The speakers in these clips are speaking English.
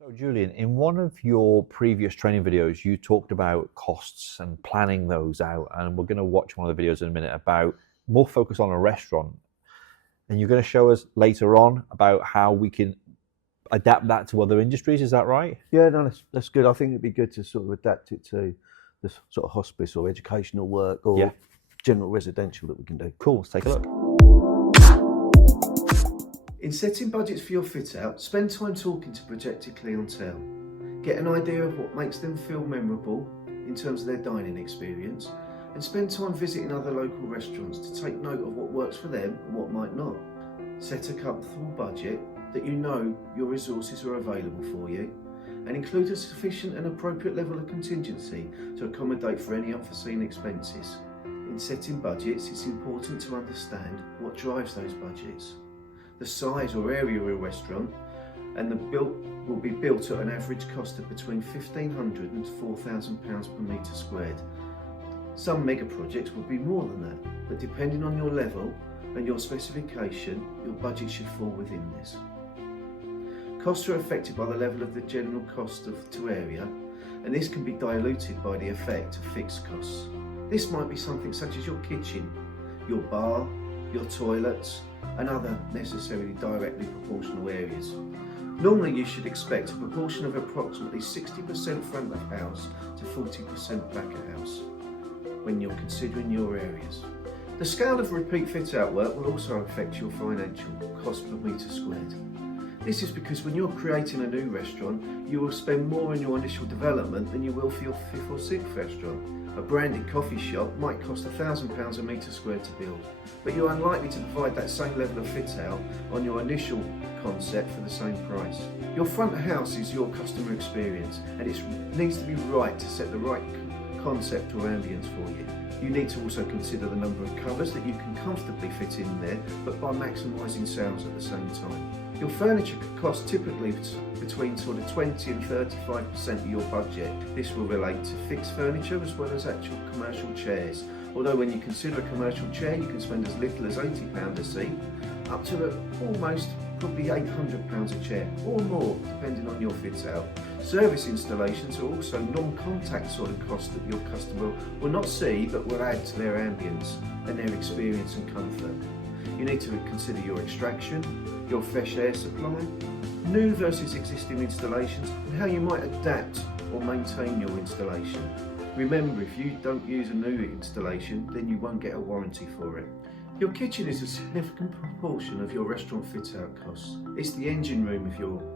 So Julian, in one of your previous training videos, you talked about costs and planning those out, and we're going to watch one of the videos in a minute about more focus on a restaurant. And you're going to show us later on about how we can adapt that to other industries, is that right? Yeah, no, that's good. I think it'd be good to sort of adapt it to the sort of hospice or educational work or general residential that we can do. Cool, let's take a look. In setting budgets for your fit out, spend time talking to projected clientele. Get an idea of what makes them feel memorable in terms of their dining experience, and spend time visiting other local restaurants to take note of what works for them and what might not. Set a comfortable budget that you know your resources are available for you, and include a sufficient and appropriate level of contingency to accommodate for any unforeseen expenses. In setting budgets, it's important to understand what drives those budgets. The size or area of a restaurant, and the built will be built at an average cost of between £1,500 and £4,000 per metre squared. Some mega projects will be more than that, but depending on your level and your specification, your budget should fall within this. Costs are affected by the level of the general cost to area, and this can be diluted by the effect of fixed costs. This might be something such as your kitchen, your bar, your toilets, and other necessarily directly proportional areas. Normally you should expect a proportion of approximately 60% front of house to 40% back of house when you're considering your areas. The scale of repeat fit out work will also affect your financial cost per metre squared. This is because when you're creating a new restaurant, you will spend more on your initial development than you will for your fifth or sixth restaurant. A branded coffee shop might cost £1,000 a metre squared to build, but you're unlikely to provide that same level of fit out on your initial concept for the same price. Your front of house is your customer experience, and it needs to be right to set the right concept or ambience for you. You need to also consider the number of covers that you can comfortably fit in there, but by maximising sales at the same time. Your furniture could cost typically between sort of 20 and 35% of your budget. This will relate to fixed furniture as well as actual commercial chairs. Although when you consider a commercial chair, you can spend as little as £80 a seat, up to almost probably £800 a chair, or more, depending on your fit out. Service installations are also non-contact sort of costs that your customer will not see, but will add to their ambience and their experience and comfort. You need to consider your extraction, your fresh air supply, new versus existing installations, and how you might adapt or maintain your installation. Remember, if you don't use a new installation, then you won't get a warranty for it. Your kitchen is a significant proportion of your restaurant fit-out costs. It's the engine room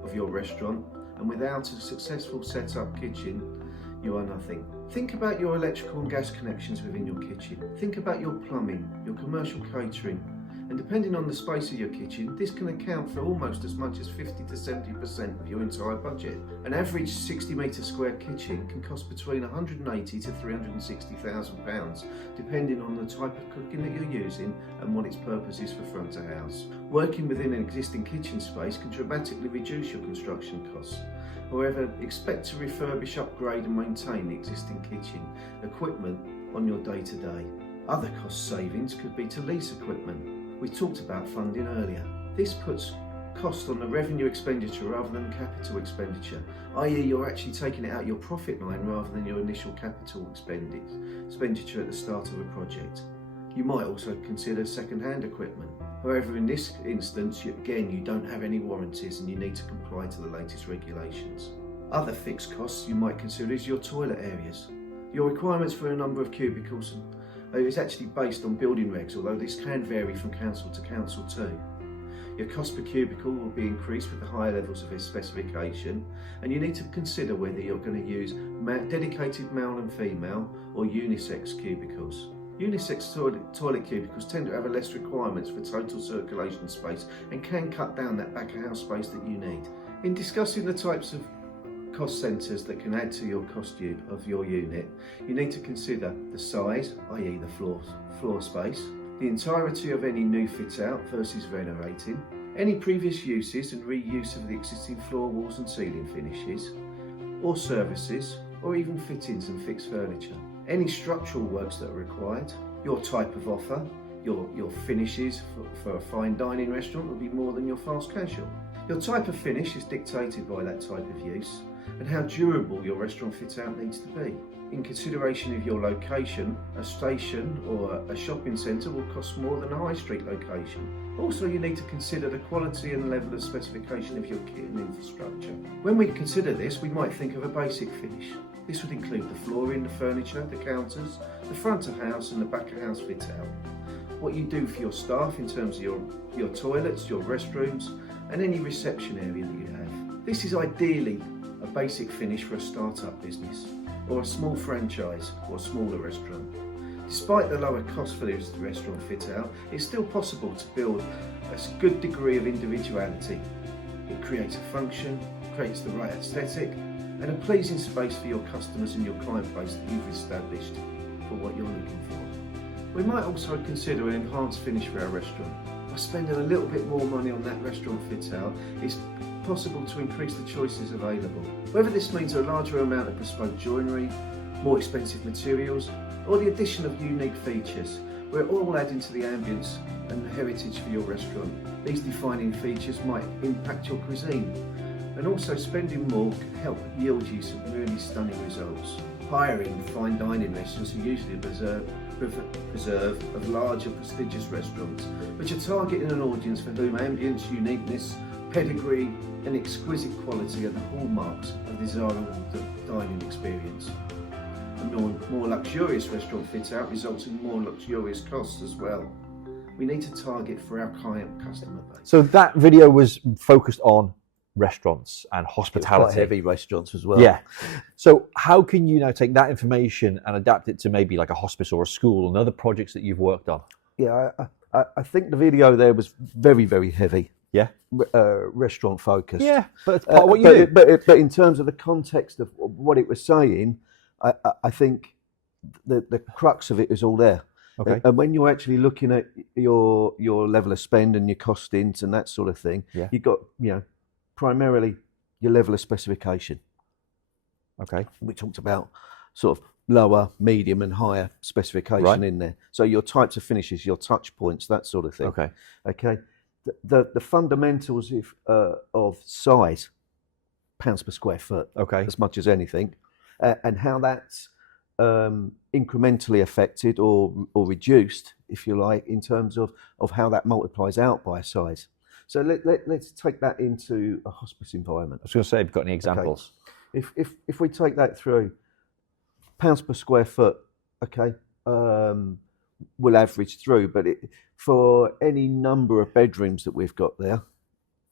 of your restaurant, and without a successful set-up kitchen, you are nothing. Think about your electrical and gas connections within your kitchen. Think about your plumbing, your commercial catering, and depending on the space of your kitchen, this can account for almost as much as 50 to 70% of your entire budget. An average 60 metre square kitchen can cost between £180,000 to £360,000, depending on the type of cooking that you're using and what its purpose is for front of house. Working within an existing kitchen space can dramatically reduce your construction costs. However, expect to refurbish, upgrade and maintain the existing kitchen equipment on your day-to-day. Other cost savings could be to lease equipment. We talked about funding earlier. This puts cost on the revenue expenditure rather than capital expenditure, i.e. you're actually taking it out your profit line rather than your initial capital expenditure at the start of a project. You might also consider second-hand equipment. However, in this instance, you don't have any warranties and you need to comply to the latest regulations. Other fixed costs you might consider is your toilet areas. Your requirements for a number of cubicles is actually based on building regs, although this can vary from council to council too. Your cost per cubicle will be increased with the higher levels of its specification, and you need to consider whether you're going to use dedicated male and female or unisex cubicles. Unisex toilet cubicles tend to have less requirements for total circulation space and can cut down that back of house space that you need. In discussing the types of cost centres that can add to your cost of your unit, you need to consider the size, i.e. the floor space, the entirety of any new fit out versus renovating, any previous uses and reuse of the existing floor walls and ceiling finishes, or services, or even fittings and fixed furniture, any structural works that are required, your type of offer, your finishes for a fine dining restaurant will be more than your fast casual. Your type of finish is dictated by that type of use and how durable your restaurant fit out needs to be. In consideration of your location, a station or a shopping centre will cost more than a high street location. Also, you need to consider the quality and level of specification of your kit and infrastructure. When we consider this, we might think of a basic finish. This would include the flooring, the furniture, the counters, the front of house and the back of house fit out. What you do for your staff in terms of your toilets, your restrooms and any reception area that you have. This is ideally a basic finish for a start-up business or a small franchise or smaller restaurant. Despite the lower cost for this restaurant fit out, it's still possible to build a good degree of individuality. It creates a function, creates the right aesthetic and a pleasing space for your customers and your client base that you've established for what you're looking for. We might also consider an enhanced finish for our restaurant. By spending a little bit more money on that restaurant fit out, it's possible to increase the choices available. Whether this means a larger amount of bespoke joinery, more expensive materials, or the addition of unique features, we're all adding to the ambience and the heritage for your restaurant. These defining features might impact your cuisine, and also spending more can help yield you some really stunning results. Hiring fine dining restaurants are usually a preserve of larger prestigious restaurants, which are targeting an audience for whom ambience, uniqueness, pedigree and exquisite quality are the hallmarks of desirable dining experience. A more luxurious restaurant fit out results in more luxurious costs as well. We need to target for our client customer base. So that video was focused on restaurants and hospitality. Quite heavy restaurants as well. Yeah. So how can you now take that information and adapt it to maybe like a hospice or a school and other projects that you've worked on? Yeah, I think the video there was very, very heavy. Yeah. Restaurant focused. Yeah, but it's part of what you do. But in terms of the context of what it was saying, I think the crux of it is all there. Okay. And when you're actually looking at your level of spend and your costings and that sort of thing, Yeah. you've got, primarily your level of specification. Okay. We talked about sort of lower, medium and higher specification in there. So your types of finishes, your touch points, that sort of thing. Okay. Okay. The fundamentals of size, pounds per square foot, Okay. as much as anything, and how that's incrementally affected or reduced, if you like, in terms of how that multiplies out by size. So let's take that into a hospice environment. I was going to say, have you got any examples? Okay. If we take that through, pounds per square foot, okay, will average through, but for any number of bedrooms that we've got there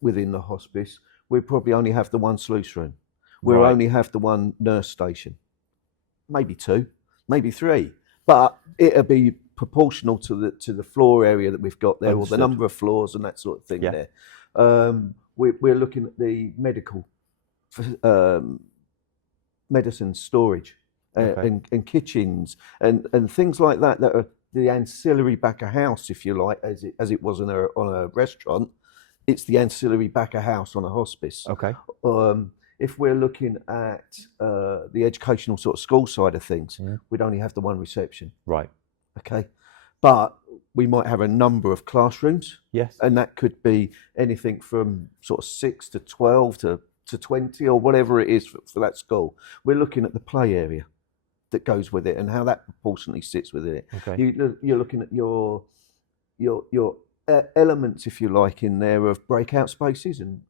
within the hospice, we probably only have the one sluice room. We'll only have the one nurse station, maybe two, maybe three, but it'll be proportional to the floor area that we've got there, Understood. or the number of floors and that sort of thing there. We're looking at the medical medicine storage and kitchens and things like that are the ancillary back of house, if you like, as it was on a restaurant. It's the ancillary back of house on a hospice. Okay. If we're looking at the educational sort of school side of things, we'd only have the one reception. Right. Okay. But we might have a number of classrooms. Yes. And that could be anything from sort of 6 to 12 to 20 or whatever it is for that school. We're looking at the play area that goes with it and how that proportionally sits within it. Okay. You're looking at your elements, if you like, in there of breakout spaces and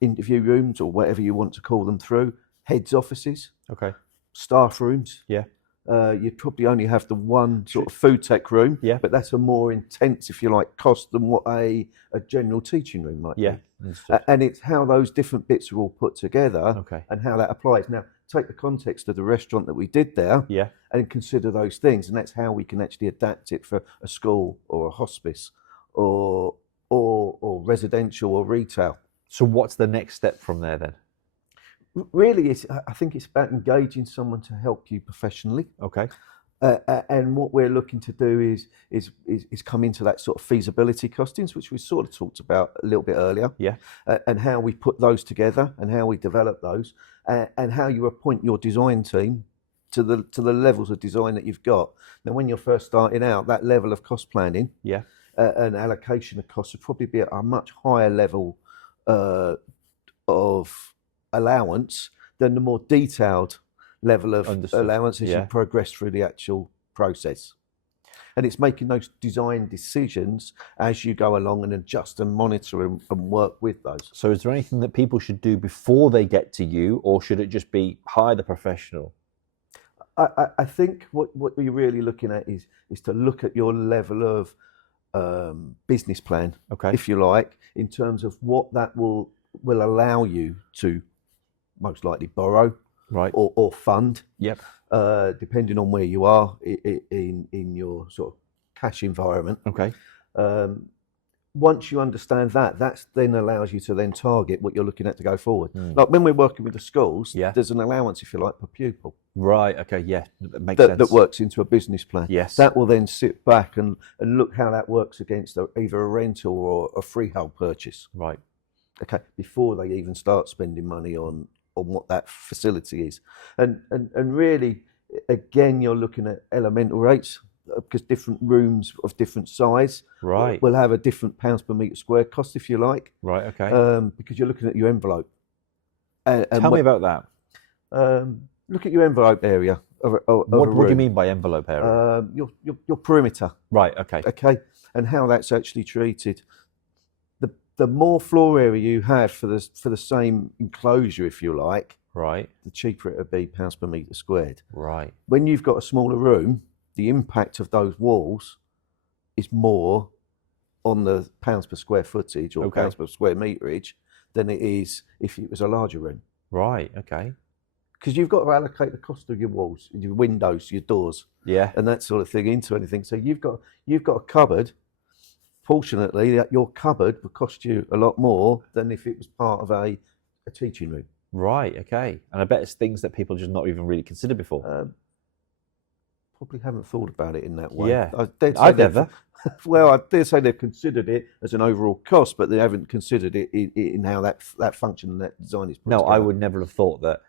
interview rooms or whatever you want to call them through, heads offices, Okay. staff rooms. Yeah. You'd probably only have the one sort of food tech room, Yeah. but that's a more intense, if you like, cost than what a general teaching room might Yeah. be. Understood. And it's how those different bits are all put together Okay. and how that applies. Now, take the context of the restaurant that we did there Yeah. and consider those things, and that's how we can actually adapt it for a school or a hospice or residential or retail. So what's the next step from there then? Really, I think it's about engaging someone to help you professionally. Okay. And what we're looking to do is come into that sort of feasibility costings, which we sort of talked about a little bit earlier. Yeah. And how we put those together and how we develop those, and how you appoint your design team to the levels of design that you've got. Now, when you're first starting out, that level of cost planning Yeah. and allocation of costs would probably be at a much higher level of allowance, then the more detailed level of Understood. allowance as Yeah. you progress through the actual process. And it's making those design decisions as you go along and adjust and monitor and work with those. So is there anything that people should do before they get to you, or should it just be hire the professional? I think what you're really looking at is to look at your level of business plan, Okay. if you like, in terms of what that will allow you to most likely borrow, Right. or fund, Yep. depending on where you are in your sort of cash environment. Okay. Once you understand that, then allows you to then target what you're looking at to go forward. Mm. Like when we're working with the schools, Yeah. there's an allowance, if you like, per pupil Right. Okay. Yeah. That makes that sense. works into a business plan. Yes. That will then sit back and look how that works against either a rental or a freehold purchase. Right. Okay, before they even start spending money on what that facility is. And really, again, you're looking at elemental rates, because different rooms of different size Right. will have a different pounds per metre square cost, if you like, Right. Okay. because you're looking at your envelope. And Tell me about that. look at your envelope area of a What do you room. mean by envelope area? Your perimeter, Right. Okay. okay, and how that's actually treated. The more floor area you have for the same enclosure, if you like, Right. the cheaper it would be pounds per metre squared. Right. When you've got a smaller room, the impact of those walls is more on the pounds per square footage or Okay. pounds per square meterage than it is if it was a larger room. Right. Okay. Because you've got to allocate the cost of your walls, your windows, your doors, Yeah. and that sort of thing into anything. So you've got a cupboard. Fortunately, your cupboard would cost you a lot more than if it was part of a teaching room. Right. Okay. And I bet it's things that people just not even really considered before. Probably haven't thought about it in that way. Yeah. I've never. Well, I dare say they've considered it as an overall cost, but they haven't considered it in how that function and that design is put No, I together. would never have thought that,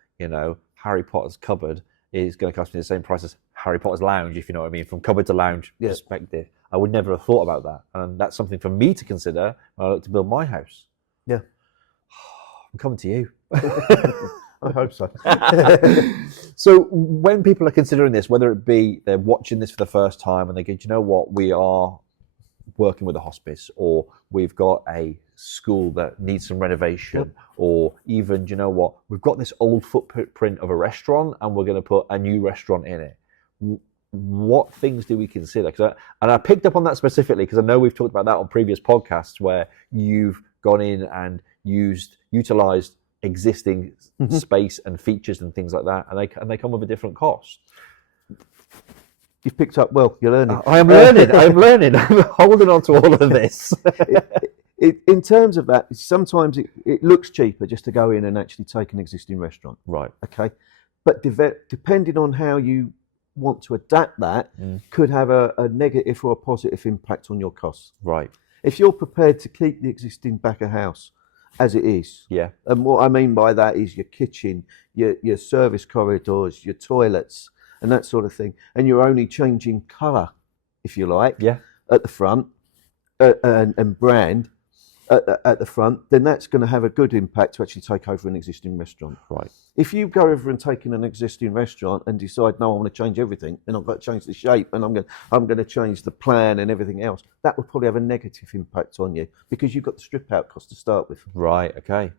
Harry Potter's cupboard is going to cost me the same price as Harry Potter's lounge, if you know what I mean, from cupboard to lounge Yeah. perspective. I would never have thought about that. And that's something for me to consider when I look to build my house. Yeah. I'm coming to you. I hope so. So when people are considering this, whether it be they're watching this for the first time and they go, do you know what, we are working with a hospice, or we've got a school that needs some renovation, Yep. or even, do you know what, we've got this old footprint of a restaurant and we're going to put a new restaurant in it. What things do we consider? And I picked up on that specifically because I know we've talked about that on previous podcasts where you've gone in and utilized existing space and features and things like that, and they come with a different cost. You've picked up well. You're learning. I am learning. I'm holding on to all of this. In terms of that, sometimes it looks cheaper just to go in and actually take an existing restaurant. Right. Okay, but depending on how you want to adapt that, could have a negative or a positive impact on your costs. Right. If you're prepared to keep the existing back of house as it is, Yeah. and what I mean by that is your kitchen, your service corridors, your toilets, and that sort of thing, and you're only changing colour, if you like, Yeah. at the front, and brand at the front, then that's going to have a good impact to actually take over an existing restaurant. Right. If you go over and take in an existing restaurant and decide, no, I want to change everything, and I've got to change the shape, and I'm going to change the plan and everything else, that would probably have a negative impact on you because you've got the strip out cost to start with. Right. Okay.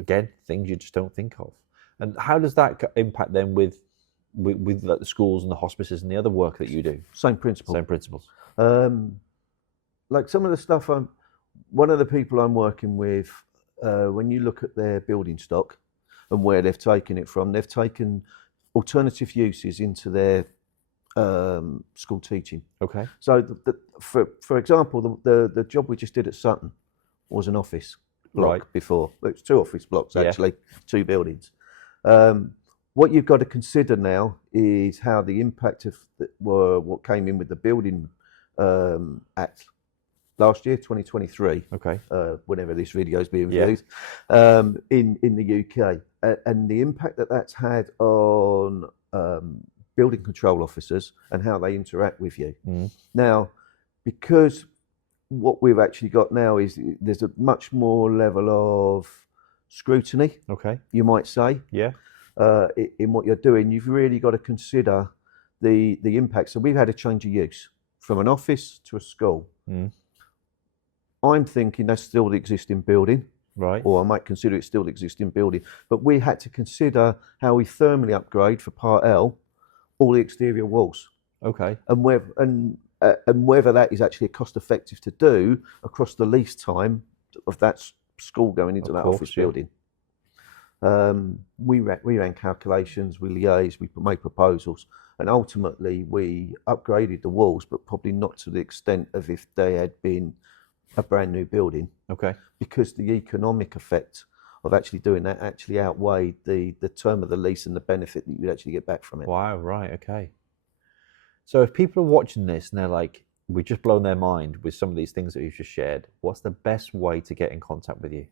Again, things you just don't think of. And how does that impact then with like the schools and the hospices and the other work that you do? Same principle. Same principles. Like some of the stuff one of the people I'm working with, when you look at their building stock and where they've taken it from, they've taken alternative uses into their school teaching. Okay. So, for example, the job we just did at Sutton was an office block Right. before. It was 2 office blocks, Yeah. actually, 2 buildings. What you've got to consider now is how the impact of what came in with the Building Act last year, 2023, Okay. whenever this video is being Yeah. viewed, in the UK, and the impact that's had on building control officers and how they interact with you. Mm. Now, because what we've actually got now is there's a much more level of scrutiny, Okay. you might say, Yeah. in what you're doing. You've really got to consider the impact. So we've had a change of use from an office to a school. Mm. I'm thinking that's still the existing building, Right. or I might consider it still the existing building. But we had to consider how we thermally upgrade for Part L all the exterior walls, Okay. and whether that is actually cost effective to do across the lease time of that school going into Of that course, office yeah. building. We ran calculations, we liaised, we made proposals, and ultimately we upgraded the walls, but probably not to the extent of if they had been a brand new building, Okay. because the economic effect of actually doing that actually outweighed the term of the lease and the benefit that you'd actually get back from it. Wow. Right. Okay. So if people are watching this and they're like, we've just blown their mind with some of these things that you've just shared, what's the best way to get in contact with you?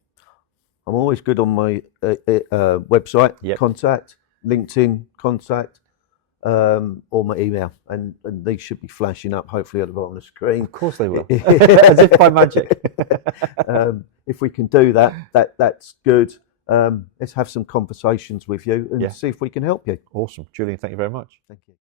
I'm always good on my website, Yep. contact, LinkedIn, contact, or my email, and these should be flashing up hopefully at the bottom of the screen. Of course they will, as if by magic. If we can do that, that's good. Let's have some conversations with you and Yeah. see if we can help you. Awesome. Julian, thank you very much. Thank you.